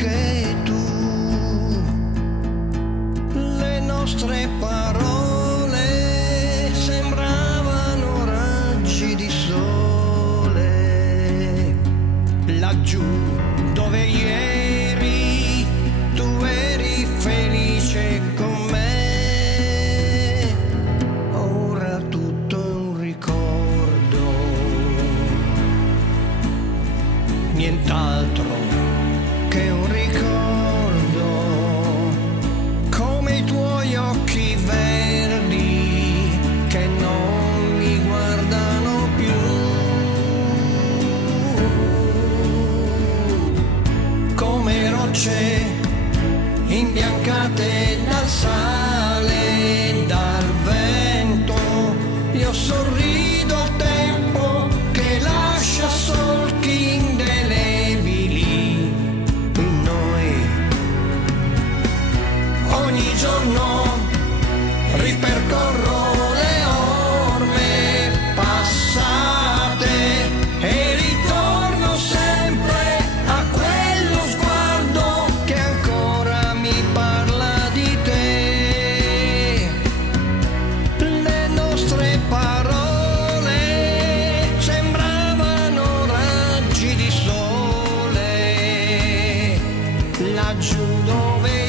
anche tu. Le nostre parole sembravano raggi di sole. Laggiù dove ieri tu eri felice con me, ora tutto è un ricordo, nient'altro che un ricordo, come i tuoi occhi verdi che non mi guardano più, come rocce imbiancate dal sale, dal vento. Io sorrido al tempo che lascia solchi indelebili in noi. Ogni giorno ripercorro le orme passate e ritorno sempre a quello sguardo che ancora mi parla di te. Le nostre parole sembravano raggi di sole, laggiù dove